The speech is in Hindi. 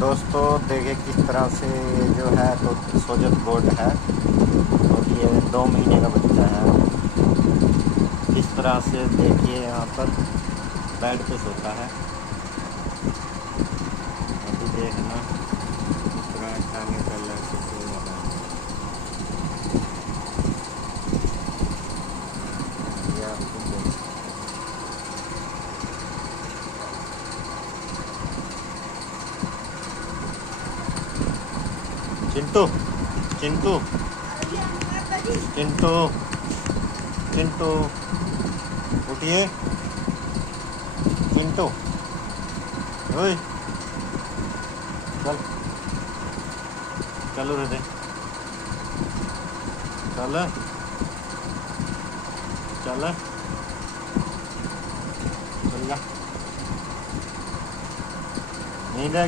दोस्तों देखिए किस तरह से जो है तो सोजत बोर्ड है और ये 2 महीने का बच्चा है। किस तरह से देखिए यहाँ पर बेड पे सोता है। अभी देखना किस तरह टांगे चल रहा है। ये आपको देख- चिंटू चिंटू चिंटू चिंटू उठिए चिंटू। ओए चल चलो रे चल चल चल जा नींद है।